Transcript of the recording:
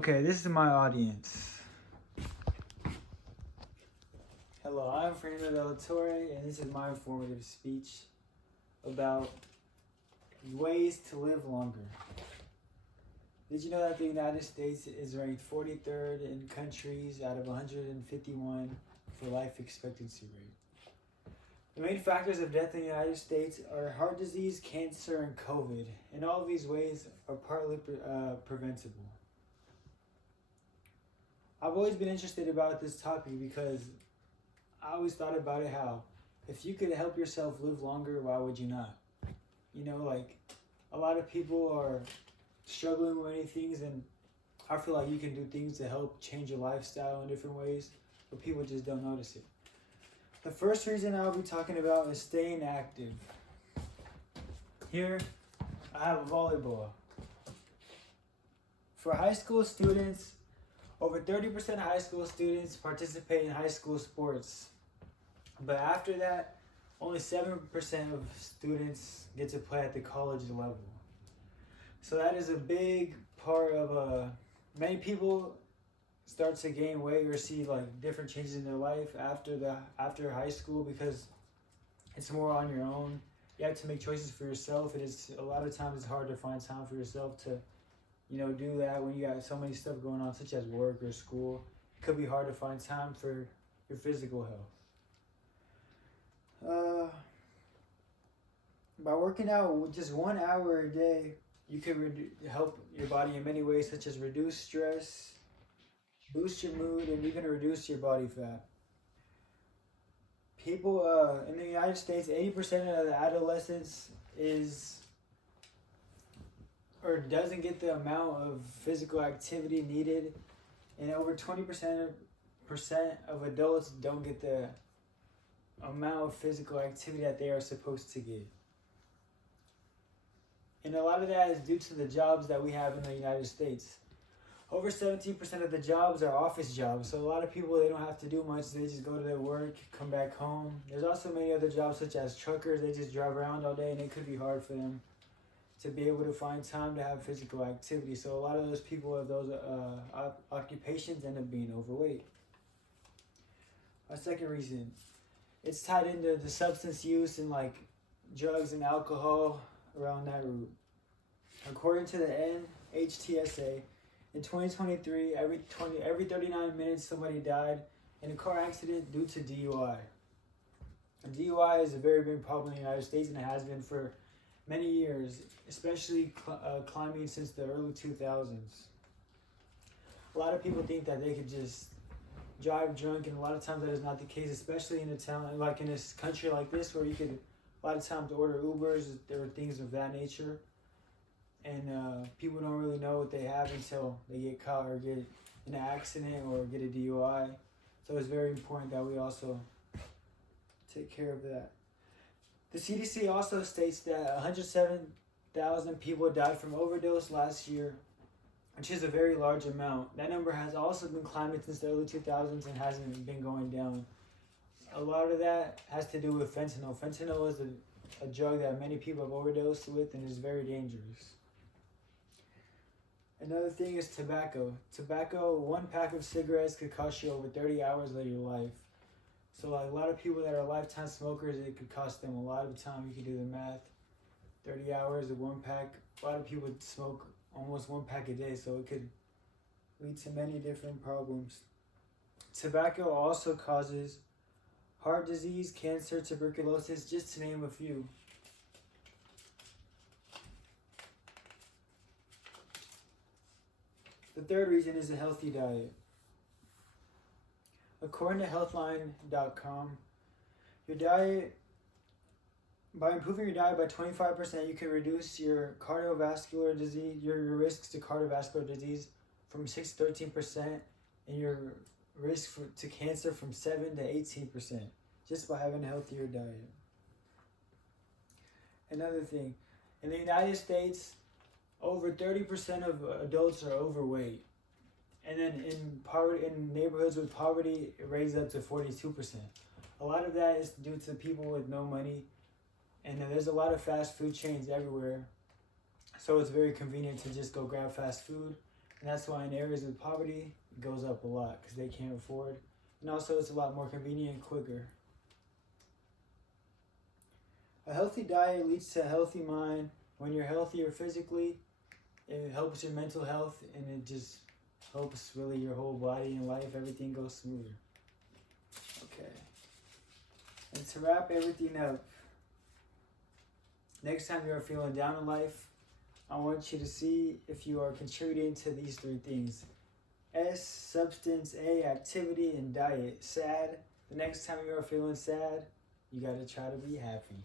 Okay, this is my audience. Hello, I'm Fernando Delatorre, and this is my informative speech about ways to live longer. Did you know that the United States is ranked 43rd in countries out of 151 for life expectancy rate? The main factors of death in the United States are heart disease, cancer, and COVID, and all of these ways are partly preventable. I've always been interested about this topic because I always thought about it how if you could help yourself live longer, why would you not? You know, like a lot of people are struggling with many things, and I feel like you can do things to help change your lifestyle in different ways, but people just don't notice it. The first reason I'll be talking about is staying active. Here, I have volleyball. For high school students, over 30% of high school students participate in high school sports. But after that, only 7% of students get to play at the college level. So that is a big part of many people start to gain weight or see like different changes in their life after high school because it's more on your own. You have to make choices for yourself. It is a lot of times it's hard to find time for yourself to do that when you got so many stuff going on, such as work or school. It could be hard to find time for your physical health. By working out with just 1 hour a day, you could help your body in many ways, such as reduce stress, boost your mood, and even reduce your body fat. People in the United States, 80% of the adolescents doesn't get the amount of physical activity needed, and over 20% of adults don't get the amount of physical activity that they are supposed to get. And a lot of that is due to the jobs that we have in the United States. Over 17% of the jobs are office jobs, so a lot of people, they don't have to do much. They just go to their work, come back home. There's also many other jobs such as truckers. They just drive around all day, and it could be hard for them to be able to find time to have physical activity. So a lot of those people of those occupations end up being overweight. My second reason, it's tied into the substance use and like drugs and alcohol around that route. According to the NHTSA, in 2023, every 39 minutes somebody died in a car accident due to DUI. And DUI is a very big problem in the United States, and it has been for many years, especially climbing since the early 2000s. A lot of people think that they could just drive drunk, and a lot of times that is not the case, especially in a town, like in a country like this, where you could a lot of times order Ubers, there are things of that nature. And people don't really know what they have until they get caught or get in an accident or get a DUI. So it's very important that we also take care of that. The CDC also states that 107,000 people died from overdose last year, which is a very large amount. That number has also been climbing since the early 2000s and hasn't been going down. A lot of that has to do with fentanyl. Fentanyl is a drug that many people have overdosed with and is very dangerous. Another thing is tobacco. Tobacco, one pack of cigarettes could cost you over 30 hours of your life. So like a lot of people that are lifetime smokers, it could cost them a lot of time. You can do the math. 30 hours of one pack. A lot of people smoke almost one pack a day, so it could lead to many different problems. Tobacco also causes heart disease, cancer, tuberculosis, just to name a few. The third reason is a healthy diet. According to healthline.com, by improving your diet by 25%, you can reduce your cardiovascular disease, your risks to cardiovascular disease from 6 to 13%, and your risk to cancer from 7 to 18%, just by having a healthier diet. Another thing, in the United States, over 30% of adults are overweight. And then in neighborhoods with poverty, it raises up to 42%. A lot of that is due to people with no money, and there's a lot of fast food chains everywhere. So it's very convenient to just go grab fast food And that's why in areas with poverty, it goes up a lot because they can't afford. And also it's a lot more convenient and quicker. A healthy diet leads to a healthy mind. When you're healthier physically, it helps your mental health, and it just helps really your whole body and life. Everything goes smoother. Okay. And to wrap everything up, next time you're feeling down in life, I want you to see if you are contributing to these three things. S, substance, A, activity, and diet. Sad. The next time you are feeling sad, you gotta try to be happy.